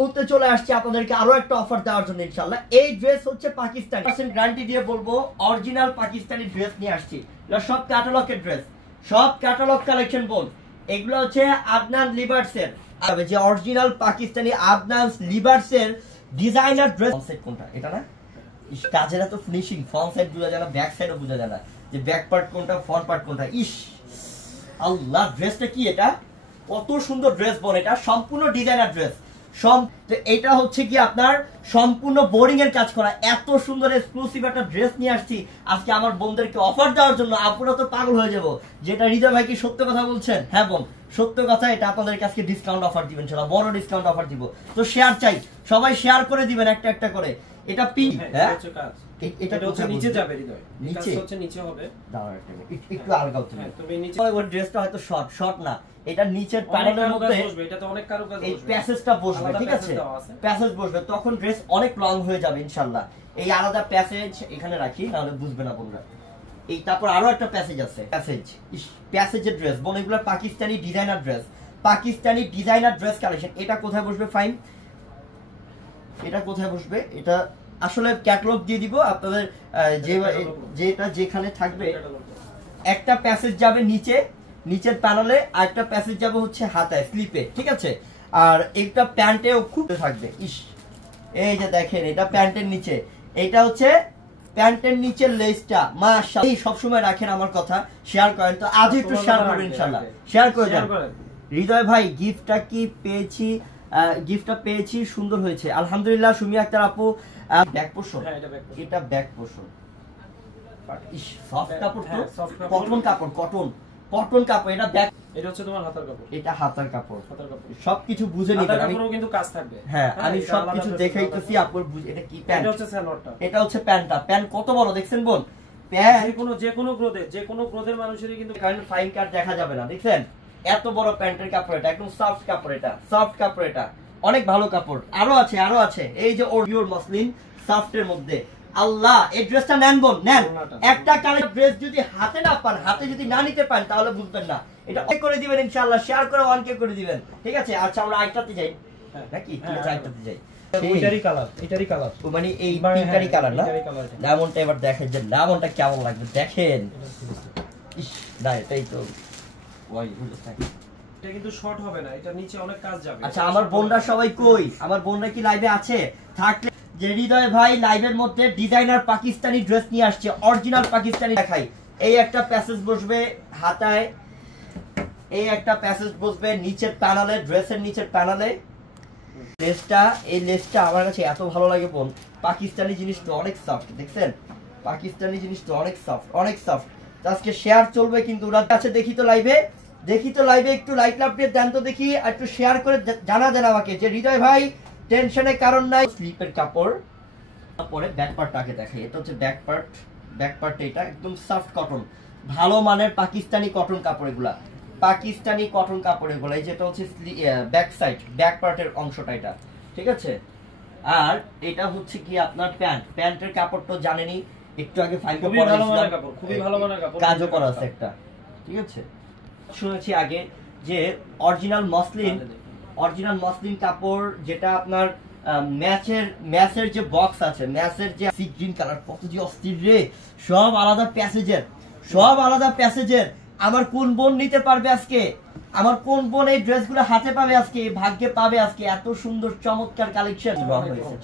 করতে চলে আসছে আপনাদেরকে আরো একটা অফার দেওয়ার জন্য ইনশাআল্লাহ। এই ড্রেস হচ্ছে পাকিস্তানি, পার্সেন্ট গ্যারান্টি দিয়ে বলবো অরিজিনাল পাকিস্তানি ড্রেস নিয়ে আসছি। এগুলো সব ক্যাটালগের ড্রেস, সব ক্যাটালগ কালেকশন বল। এগুলো হচ্ছে আদনান লিবার্সের, যে অরিজিনাল পাকিস্তানি আদনান লিবার্সের ডিজাইনার ড্রেস। সেট কোনটা এটা না, কাজের এত ফিনিশিং, ফ্রন্ট সাইড বোঝা যায় না, ব্যাক সাইডও বোঝা যায় না যে ব্যাক পার্ট কোনটা ফ্রন্ট পার্ট কোনটা। ইস আল্লাহ, ড্রেসটা কি, এটা কত সুন্দর ড্রেস বল। এটা সম্পূর্ণ ডিজাইনার ড্রেস। এটা হচ্ছে কি আপনার সম্পূর্ণ বোরিং এর কাজ করা। এত সুন্দর এক্সক্লুসিভ একটা ড্রেস নিয়ে আসছি আজকে আমার বোনদেরকে অফার দেওয়ার জন্য। আপনারা তো পাগল হয়ে যাবো। যেটা হৃদয় ভাই কি সত্য কথা বলছেন? হ্যাঁ বোন, সত্য কথা। এটা আপনাদেরকে আজকে ডিসকাউন্ট অফার দিবেন, সেটা বড় ডিসকাউন্ট অফার দিব। তো শেয়ার চাই, সবাই শেয়ার করে দিবেন একটা একটা করে। এটা পিঙ্ক, হ্যাঁ এটা হচ্ছে নিচে যাবে, হৃদয় নিচে হচ্ছে, নিচে হবে। দাঁড়াও একটা মিনিট, একটু আলগাও তুমি। তুমি নিচে ওই ড্রেসটা হয়তো শর্ট শর্ট না, এটা নিচের প্যানেলের মধ্যে বসবে, এটা তো অনেক কারুকাজ বসবে, এই প্যাসেজটা বসবে, ঠিক আছে? প্যাসেজ বসবে, তখন ড্রেস অনেক লং হয়ে যাবে ইনশাআল্লাহ। এই আলাদা প্যাসেজ এখানে রাখি, নাহলে বুঝবে না বন্ধুরা। এই তারপর আরো একটা প্যাসেজ আছে, প্যাসেজের ড্রেস বোন। এগুলো Pakistani designer dress, Pakistani designer dress collection. এটা কোথায় বসবে ফাইন? এটা কোথায় বসবে? এটা আসলে ক্যাটালগ দিয়ে দিব আপনাদের, যেটা যেখানে থাকবে। একটা প্যাসেজ যাবে নিচে, নিচের প্যানেলে, আর একটা প্যাসেজ যাবে হচ্ছে হাতায় স্লিপে, ঠিক আছে? আর একটা প্যান্টেও খুব থাকবে। ইস, এই যে দেখেন, এটা প্যান্টের নিচে, এটা হচ্ছে প্যান্টের নিচের লেসটা। মাশাআল্লাহ, এই সব সময় রাখেন আমার কথা, শেয়ার করেন। তো আজ একটু শেয়ার করবেন ইনশাআল্লাহ, শেয়ার করে দেন। হৃদয় ভাই গিফটটা কি পেয়েছি? গিফটটা পেয়েছি, সুন্দর হয়েছে আলহামদুলিল্লাহ। সুমি আক্তার আপু, ব্যাক পোর্শন, এটা ব্যাক পোর্শন। ইস, সফট কাপড় তো, কটন কাপড়, কটন কটন কাপড়। এটা ব্যাক, এটা হচ্ছে তোমার হাতার কাপড়, এটা হাতার কাপড়, হাতার কাপড়। সবকিছু বুঝে নিবেন, আমি কিন্তু কাজ থাকবে। হ্যাঁ, আমি সবকিছু দেখাইতেছি, আপুর বুঝে। এটা কি প্যান্ট? এটা হচ্ছে সালোয়ারটা, এটা হচ্ছে প্যান্টটা। প্যান্ট কত বড় দেখছেন বোন? প্যান্ট যে কোনো গ্রোথের মানুষেরই কিন্তু কারণ ফাইন কাট দেখা যাবে না, দেখছেন? এত বড় প্যান্টের কাপড়, এটা একদম সফট কাপড়, এটা সফট কাপড়, এটা অনেক ভালো কাপড়। আরো আছে, আরো আছে। এই যে পিওর মসলিন সফটের মধ্যে। আল্লাহ, এই ড্রেসটা নেন বোন, নেন। একটা কালার ড্রেস যদি হাতে না পান, হাতে যদি না নিতে পান, তাহলে বুঝবেন না। এটা অনেক করে দিবেন ইনশাআল্লাহ, শেয়ার করে 1K করে দিবেন, ঠিক আছে? আচ্ছা, আমরা আইটাতে যাই নাকি? ঠিক আছে, আইটাতে যাই। এটারই কালার, এটারই কালার, মানে এই পিঙ্কারি কালার না? লেমনটা এবার দেখেন যে লেমনটা কেমন লাগবে, দেখেন। ইস না, এটাই তো ওই এটা কিন্তু শর্ট হবে না, এটা নিচে অনেক কাজ যাবে। আচ্ছা, আমার বোনরা সবাই কই? আমার বোনরা কি লাইভে আছে? থাকলে যে হৃদয় ভাই লাইভের মধ্যে ডিজাইনার পাকিস্তানি ড্রেস নিয়ে আসছে, অরিজিনাল পাকিস্তানি দেখাই। এই একটা প্যাসেজ বসবে হাতায়, এই একটা প্যাসেজ বসবে নিচের প্যানেলে, ড্রেসের নিচের প্যানেলে। লেসটা, এই লেসটা আমার কাছে এত ভালো লাগে বোন। পাকিস্তানি জিনিস তো অনেক সফট, দেখছেন? পাকিস্তানি জিনিস তো অনেক সফট, অনেক সফট। আজকে শেয়ার চলবে কিন্তু ওনার কাছে। দেখি তো লাইভে, দেখি তো লাইভে, একটু লাইক লাভ দিয়ে দেন তো দেখি, আর একটু শেয়ার করে জানা দেন আমাকে যে হৃদয় ভাই টেনশনের কারণ নাই। স্লিপের কাপড়, তারপরে ব্যাক পার্টটাকে দেখাই। এটা হচ্ছে ব্যাক পার্ট, ব্যাক পার্ট। এটা একদম সফট কটন, ভালো মানের পাকিস্তানি কটন কাপড়। এগুলা পাকিস্তানি কটন কাপড় এগুলো। এই যেটা হচ্ছে ব্যাক সাইড, ব্যাক পার্টের অংশটা এটা, ঠিক আছে? আর এটা হচ্ছে কি আপনার প্যান্ট, প্যান্টের কাপড় তো জানেনই, একটু আগে ফাইল খুবই ভালো মানের কাপড়, খুবই ভালো মানের কাপড়, কাজও করা আছে একটা, ঠিক আছে? শুনেছি আগে যে অরিজিনাল মসলিন, অরিজিনাল মসলিন কাপড়, যেটা আপনার ম্যাচের যে বক্স আছে, ম্যাচের যে সি গ্রিন কালার, কত যে অস্থির রে। সব আলাদা প্যাসেজের, সব আলাদা প্যাসেজের। আমার কোন বোন নিতে পারবে আজকে? আমার কোন বোন এই ড্রেসগুলো হাতে পাবে আজকে, ভাগ্যে পাবে আজকে? এত সুন্দর চমৎকার কালেকশন,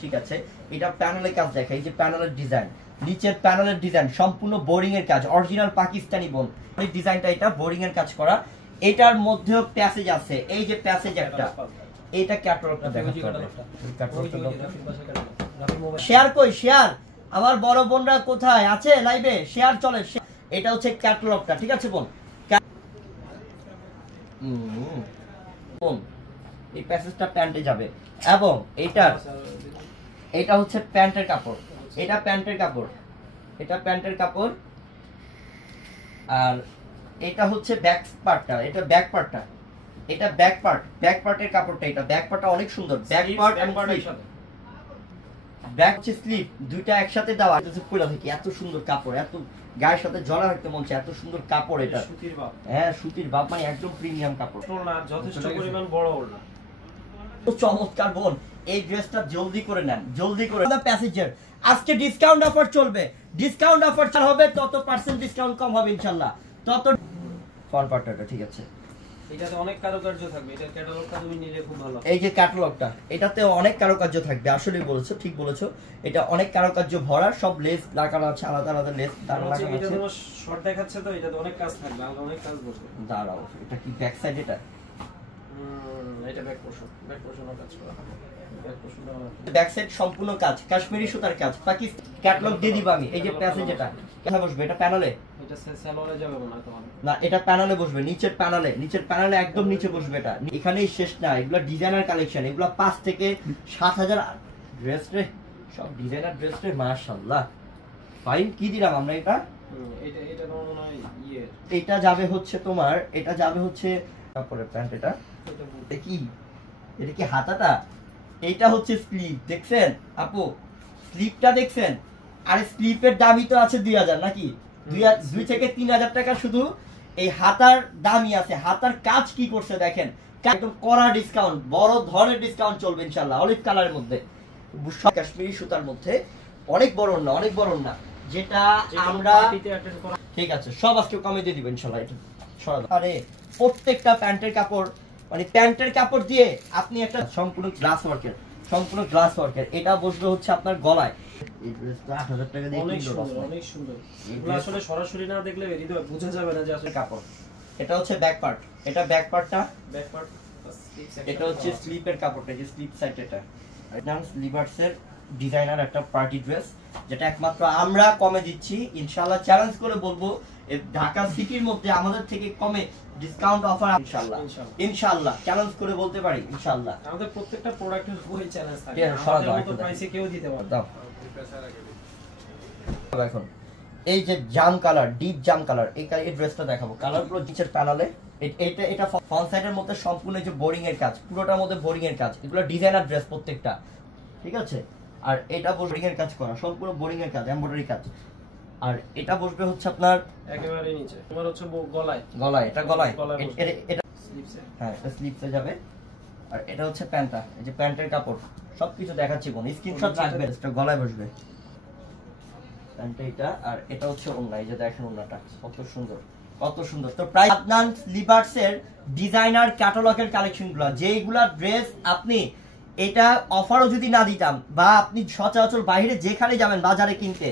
ঠিক আছে? এটা প্যানেলের কাজ দেখা, এই যে প্যানেলের ডিজাইন, নিচের প্যানেলের ডিজাইন সম্পূর্ণ বোরিং এর কাজ, অরিজিনাল পাকিস্তানি বোন। এই ডিজাইনটা এটা বোরিং এর কাজ করা। এটার মধ্যেও প্যাসেজ আছে, এই যে প্যাসেজ একটা, এইটা ক্যাটালগটা দেখাতে হবে। শেয়ার কই, শেয়ার? আমার বড় বোনরা কোথায় আছে লাইভে? শেয়ার চলে। এটা হচ্ছে ক্যাটালগটা, ঠিক আছে বোন? এই প্যাসেজটা প্যান্টে যাবে, এবং এটা হচ্ছে প্যান্টের কাপড়, এটা প্যান্টের কাপড়, এটা প্যান্টের কাপড়। আর এটা হচ্ছে ব্যাক পার্টটা, এটা ব্যাক পার্টটা, এটা ব্যাক পার্ট, ব্যাক পার্টের কাপড়টা। এটা ব্যাক পার্টটা অনেক সুন্দর, ব্যাক পার্ট এবং ব্যাক হচ্ছে স্লিপ, দুইটা একসাথে দেওয়া। পুরো থেকে এত সুন্দর কাপড়, এত গায়ের সাথে জড়া রাখতে মন চায়, এত সুন্দর কাপড়। এটা সুতির বাপ, হ্যাঁ সুতির বাপ, মানে একদম প্রিমিয়াম কাপড়, যথেষ্ট পরিমাণ বড় ওড়না, চমৎকার বোন। এই ড্রেসটা জলদি করে নেন, জলদি করে। প্যাসেঞ্জার আজকে ডিসকাউন্ট অফার চলবে, ডিসকাউন্ট অফার হবে, তত পার্সেন্ট ডিসকাউন্ট কম হবে ইনশাআল্লাহ। তত ফর পার্টটা ঠিক আছে, এটাতে অনেক কারুকার্য থাকবে, এটা ক্যাটালগটা তুমি নিলে খুব ভালো। এই যে ক্যাটালগটা, এটাতে অনেক কারুকার্য থাকবে, আসলেই বলেছো, ঠিক বলেছো। এটা অনেক কারুকার্য ভরা, সব লেস লাগানো আছে, আলাদা আলাদা লেস লাগানো আছে। এটা তোমার শর্ট দেখাচ্ছে তো, এটাতে অনেক কাজ থাকবে, আলাদা অনেক কাজ বসবে। দাঁড়াও, এটা কি ব্যাক সাইড? এটা এটা ব্যাক পোর্শন, ব্যাক পোর্শনও কাজ করা হবে। ব্যাক সাইড সম্পূর্ণ কাজ, কাশ্মীরি সুতার কাজ। পাকিস্তান ক্যাটালগ দিয়ে দিব আমি। এই যে প্যাসেজ, এটা কোথায় বসবে? এটা প্যানেলে, এটা সালোয়ারে যাবে না তোমার না, এটা প্যানেলে বসবে, নিচের প্যানেলে, নিচের প্যানেলে একদম নিচে বসবে। এটা এখানেই শেষ না, এগুলো ডিজাইনার কালেকশন, এগুলো 5 থেকে 7,000 ড্রেস রে, সব ডিজাইনার ড্রেস রে। মাশাআল্লাহ ফাইন। কি দিলাম আমরা? এটা এটা তোমার মনে হয় এটা যাবে হচ্ছে তোমার, এটা যাবে হচ্ছে তারপরে প্যান্ট। এটা কি? এটা কি হাতাটা? এইটা হচ্ছে স্লিপ, দেখছেন আপু? স্লিপটা দেখছেন? আর স্লিপের দামই তো আছে 2000 নাকি? 2 থেকে 3000 টাকা শুধু এই হাতার দামই আছে। হাতার কাজ কি করছে দেখেন, একদম কড়া ডিসকাউন্ট, বড় ধরনের ডিসকাউন্ট চলবে ইনশাআল্লাহ। অলিভ কালারের মধ্যে, কাশ্মীরি সুতার মধ্যে, অনেক বড় না, অনেক বড় না, যেটা আমরা ঠিক আছে সব আজকে কমে দিয়ে দিব ইনশাআল্লাহ। এটা আরে প্রত্যেকটা প্যান্টের কাপড়, মানে প্যান্টের কাপড় দিয়ে আপনি একটা সম্পূর্ণ গ্লাস ওয়ার্কের, সম্পূর্ণ গ্লাস ওয়ার্কের। এটা বসবে হচ্ছে আপনার গলায়। এই ড্রেসটা 8000 টাকা দিয়ে অনেক সুন্দর, অনেক সুন্দর। এগুলো আসলে সরাসরি না দেখলে হৃদয় বোঝা যাবে না যে আসলে কাপড়। এটা হচ্ছে ব্যাক পার্ট, এটা ব্যাক পার্টটা, ব্যাক পার্ট। এটা হচ্ছে স্লিপের কাপড়টা, যে স্লিপ সাইড। এটা এটা লিভার্সের ডিজাইনার একটা পার্টি ড্রেস, যেটা একমাত্র আমরা কমে দিচ্ছি ইনশাআল্লাহ। চ্যালেঞ্জ করে বলবো ঢাকা সিটির মধ্যে আমাদের থেকে কমে ডিসকাউন্ট অফার ইনশাআল্লাহ, ইনশাআল্লাহ চ্যালেঞ্জ করে বলতে পারি ইনশাআল্লাহ। আমাদের প্রত্যেকটা প্রোডাক্টের উপরে চ্যালেঞ্জ থাকে, আমাদের মতো প্রাইসে কেউ দিতে পারে না। এখন এই যে জাম কালার, ডিপ জাম কালার, এই ড্রেসটা দেখাবো। কালারগুলো নিচের প্যানেলে, এটা ফ্রন্ট সাইডের মধ্যে সম্পূর্ণ যে বোরিং এর কাজ, পুরোটার মধ্যে বোরিং এর কাজ। এগুলো ডিজাইনার ড্রেস প্রত্যেকটা, ঠিক আছে। আর এটা বোরিং এর কাজ করা, সম্পূর্ণ বোরিং এর কাজ, এমব্রয়ডারি কাজ। আর এটা বসবে হচ্ছে আপনার একেবারে নিচে, তোমার হচ্ছে গলায়, গলায়, এটা গলায়, এটা স্লিপসে, হ্যাঁ এটা স্লিপসে যাবে। আর এটা হচ্ছে প্যান্টটা, এই যে প্যান্টের কাপড় সবকিছু দেখাচ্ছি, কোন স্ক্রিনশট রাখবেন। এটা গলায় বসবে প্যান্টটা, এটা। আর এটা হচ্ছে ওড়না, এই যে দেখেন ওড়নাটা কত সুন্দর, কত সুন্দর। তো প্রায় আদনান লিভার্সের ডিজাইনার ক্যাটালগের কালেকশনগুলো, যেইগুলা ড্রেস আপনি এটা অফারও যদি না দিতাম, বা আপনি সচরাচর বাইরে যেখানে যাবেন বাজারে কিনতে,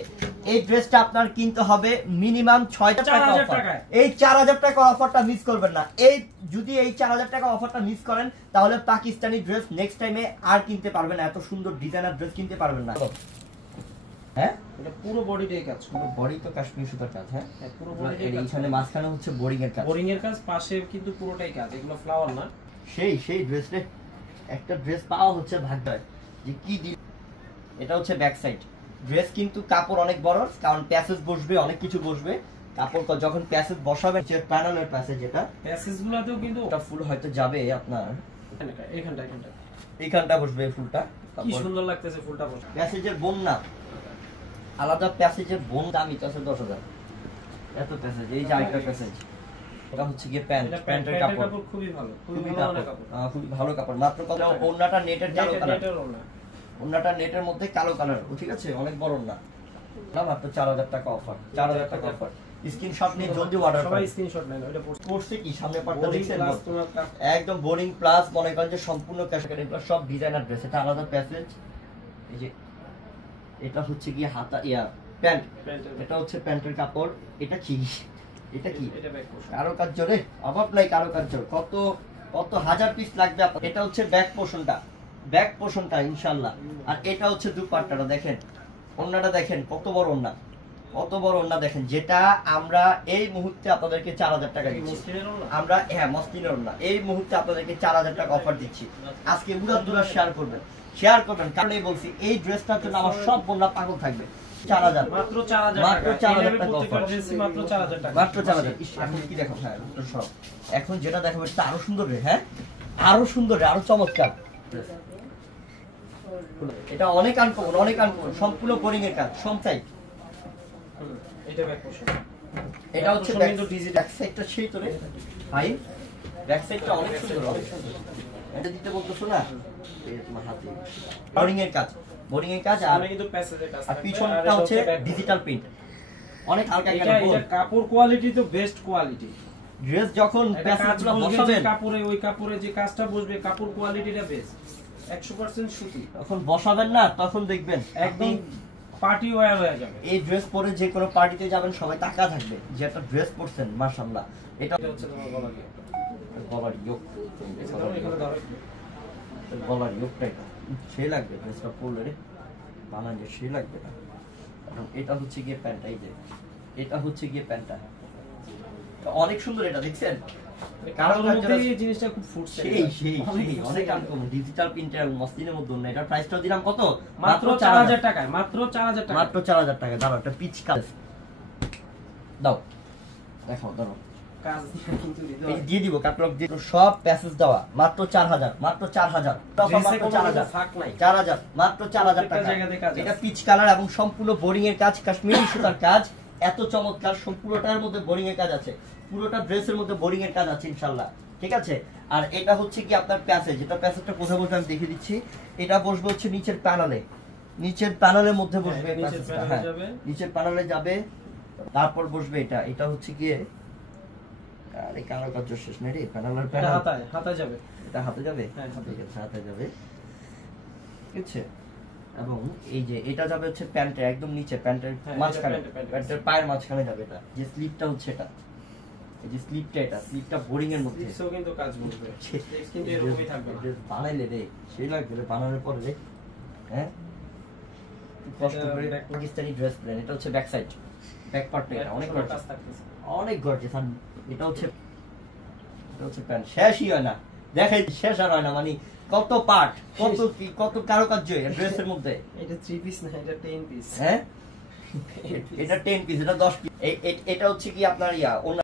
এই ড্রেসটা আপনার কিনতে হবে মিনিমাম 6000 টাকা। এই 4000 টাকা অফারটা মিস করবেন না। এই যদি এই 4000 টাকা অফারটা মিস করেন, তাহলে পাকিস্তানি ড্রেস নেক্সট টাইমে আর কিনতে পারবেন না, এত সুন্দর ডিজাইনার ড্রেস কিনতে পারবেন না। হ্যাঁ, এটা পুরো বডিটাই কাজ, পুরো বডি তো কাশ্মীরি সুতার কাজ। হ্যাঁ, পুরো বডিটাই কাজ। এইখানে মাঝখানে হচ্ছে বোরিং এর কাজ, বোরিং এর কাজ, পাশে কিন্তু পুরোটাই কাজ। এগুলো ফ্লাওয়ার না, সেই ড্রেসটা একটা ড্রেস পাওয়া হচ্ছে ভাগ্যয় যে কি দি। এটা হচ্ছে ব্যাক সাইড ড্রেস, কিন্তু কাপড় অনেক বড়, কারণ প্যাসেজ বসবে, অনেক কিছু বসবে। কাপড় যখন প্যাসেজ বসাবে, যে প্যানেলের প্যাসেজ, এটা প্যাসেজগুলোতেও কিন্তু ওটা ফুল হয়তো যাবে আপনার এইখানটা বসবে ফুলটা। কি সুন্দর লাগতেছে ফুলটা বসে। প্যাসেজের বোন না, আলাদা প্যাসেজের বোন দামি তো আছে 10,000, এত প্যাসেজ। এই যে আরেকটা প্যাসেজ, এটা হচ্ছে গিয়ে প্যান্ট, প্যান্টের কাপড় খুবই ভালো, খুবই ভালো কাপড়। মাত্র কত? ওড়নাটা নেটের কালো কালার, ওড়নাটা নেটের মধ্যে কালো কালার, ঠিক আছে, অনেক বড় ওড়না। না, মাত্র 4000 টাকা অফার, 4000 টাকা অফার। স্ক্রিনশট নিয়ে জলদি অর্ডার করুন, সবাই স্ক্রিনশট নেন। ওটা পড়ছে কি সামনে পার্টটা দেখছেন, একদম বোরিং প্লাস মনে করেন যে সম্পূর্ণ ক্যাশকারি, এগুলো সব ডিজাইনার ড্রেস। এটা আলাদা প্যাসেজ, এই যে এটা হচ্ছে গিয়ে হাতা প্যান্ট, এটা হচ্ছে প্যান্টের কাপড়। এটা কি? এটা কি কারুকার্য রে? অভাব নাই কারুকার্য, কত কত হাজার পিস লাগবে আপনার। এটা হচ্ছে ব্যাক পোর্শনটা, ব্যাক পোর্শনটা ইনশাআল্লাহ। আর এটা হচ্ছে দুপাট্টাটা, দেখেন ওন্নাটা দেখেন কত বড় ওন্না, কত বড় ওন্না দেখেন, যেটা আমরা এই মুহূর্তে আপনাদেরকে 4000 টাকা দিচ্ছি। আমরা হ্যাঁ মসলিনের ওন্না এই মুহূর্তে আপনাদেরকে 4000 টাকা অফার দিচ্ছি। আজকে উড়াদুরা শেয়ার করবেন, শেয়ার করবেন, কারণ এই বলছি এই ড্রেসটার জন্য আমার সব বোনরা পাগল থাকবে। 4000 মাত্র 4000 মাত্র 4000 টাকা অফার, মাত্র 4000 টাকা, মাত্র 4000। এখন কি দেখো, হ্যাঁ সব এখন যেটা দেখাবো এটা আরো সুন্দর রে, হ্যাঁ আরো সুন্দর রে, আরো চমৎকার। এটা অনেক আনকমন, অনেক আনকমন, সম্পূর্ণ বোরিং এর কাজ, সব সাইড। এটা ব্যাক পোর্শন, এটা হচ্ছে ব্যাক সাইডটা সেই তো রে ভাই, ব্যাক সাইডটা অনেক সুন্দর, অনেক সুন্দর। এটা দিতে বলতেছো না, এই তোমার হাতে বোরিং এর কাজ, বোরিং এর কাজ। আর আমি কিন্তু প্যাসেজের কাজ আর পিছনটা হচ্ছে ডিজিটাল প্রিন্ট, অনেক হালকা। এটা কাপড় কোয়ালিটি তো বেস্ট কোয়ালিটি। ড্রেস যখন প্যাসেজগুলো বসাবেন, কাপড়ে ওই কাপড়ে যে কাজটা বসবে, কাপড় কোয়ালিটিটা বেস্ট 100% সুতি। তখন বসাবেন না, তখন দেখবেন একদম পার্টি ওয়্যার হয়ে যাবে। এই ড্রেস পরে যে কোনো পার্টিতে যাবেন, সবাই তাকা থাকবে যে একটা ড্রেস পরছেন, মাশাআল্লাহ। এটা হচ্ছে তোমার গলার গলার ইয়োক, গলার ইয়োকটা এটা সেই লাগবে, ড্রেসটা পরলে রে বানালে সেই লাগবে না। কারণ এটা হচ্ছে গিয়ে প্যান্টটা, এই যে এটা হচ্ছে গিয়ে প্যান্টটা অনেক সুন্দর। এটা দেখছেন কারণ এই জিনিসটা খুব ফুটছে, সেই অনেক আনকমন ডিজিটাল প্রিন্টের মসলিনের মধ্যে। না, এটা প্রাইসটা দিলাম কত? মাত্র 4000 টাকায়, মাত্র 4000 টাকা, মাত্র 4000 টাকা। দাও একটা পিচ কাজ দাও, দেখাও দাও কাজ কিন্তু দিয়ে দিব, ক্যাটালগ দিয়ে সব প্যাসেজ দেওয়া। মাত্র 4000, মাত্র 4000, মাত্র 4000, ফাক নাই 4000, মাত্র 4000 টাকা। এটা পিচ কালার এবং সম্পূর্ণ বোরিং এর কাজ, কাশ্মীরি সুতার কাজ, এত চমৎকার। সম্পূর্ণটার মধ্যে বোরিং এর কাজ আছে, পুরোটা ড্রেসের মধ্যে বোরিং এর কাজ আছে ইনশাআল্লাহ, ঠিক আছে। আর এটা হচ্ছে কি আপনার প্যাসেজ, এটা প্যাসেজটা কোথায় বসবে আমি দেখিয়ে দিচ্ছি। এটা বসবে হচ্ছে নিচের প্যানেলে, নিচের প্যানেলের মধ্যে বসবে প্যাসেজটা। হ্যাঁ, নিচের প্যানেলে যাবে, তারপর বসবে এটা। এটা হচ্ছে গিয়ে আরে কালো কাজ শেষ নেই রে, প্যানেলের প্যানেল হাতে যাবে, এটা হাতে যাবে। হ্যাঁ, ঠিক আছে, হাতে যাবে, ঠিক আছে। এবং এই যে এটা যাবে হচ্ছে প্যান্টের একদম নিচে, প্যান্টের মাঝখানে, প্যান্টের পায়ের মাঝখানে যাবে। এটা যে স্লিপটা হচ্ছে, এটা এই যে স্লিপটা, এটা স্লিপটা বোরিং এর মধ্যে এসও কিন্তু কাজ বলবে, কিন্তু এরকমই থাকবে। বানাইলে রে সেই লাগবে রে, বানানোর পরে রে, হ্যাঁ কষ্ট করে। পাকিস্তানি ড্রেস ব্র্যান্ড, এটা হচ্ছে ব্যাক সাইড, ব্যাক পার্টটা এটা অনেক গর্জিয়াস থাকতেছে, অনেক গর্জিয়াস। আর এটা হচ্ছে প্যান্ট, শেষই হয় না, দেখাই শেষ আর হয় না। মানে কত পার্ট, কত কারুকার্য ড্রেসের মধ্যে। এটা 3 পিস না, এটা 10 পিস। হ্যাঁ, এটা 10 পিস, এটা 10 পিস। এটা হচ্ছে কি আপনার